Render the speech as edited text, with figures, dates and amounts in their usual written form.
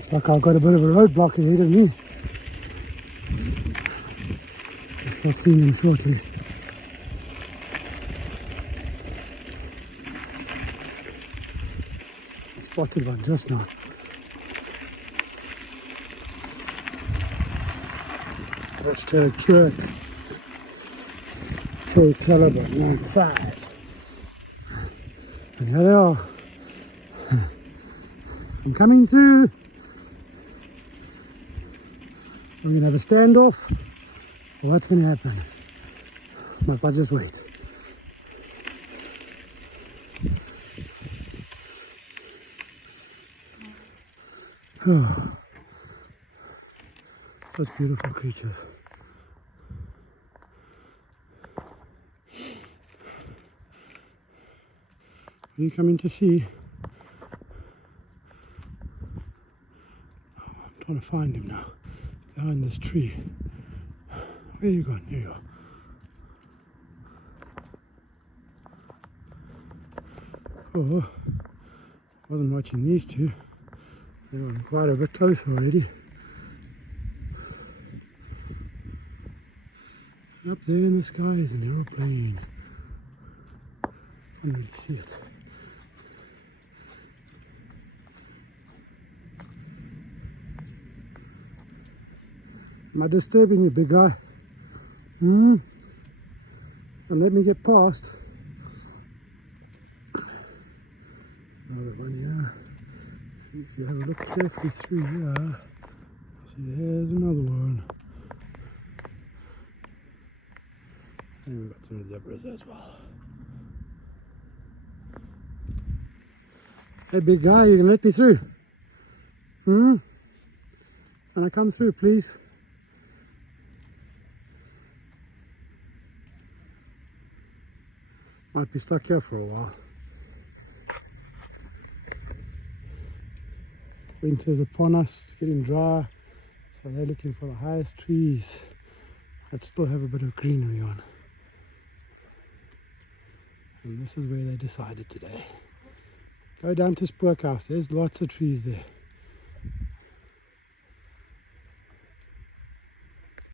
Looks like I've got a bit of a roadblock ahead of me. I'll start seeing him shortly. I spotted one just now. Hashtag Pro Caliber 95. And here they are. I'm coming through. I'm going to have a standoff. What's going to happen? Must I just wait? Oh, such beautiful creatures. Are you coming to see? Oh, I'm trying to find him now. Behind this tree. Where are you going? Here you are. Oh, wasn't watching these two. They're on quite a bit close already. And up there in the sky is an aeroplane. Can't really see it. Am I disturbing you, big guy? Don't let me get past. Another one here. If you have a look carefully through here, see there's another one. And we've got some zebras as well. Hey big guy, you can let me through? Can I come through please? Might be stuck here for a while. Winter's upon us, it's getting dry, so they're looking for the highest trees that still have a bit of greenery on. And this is where they decided today. Go down to Spookhouse, there's lots of trees there.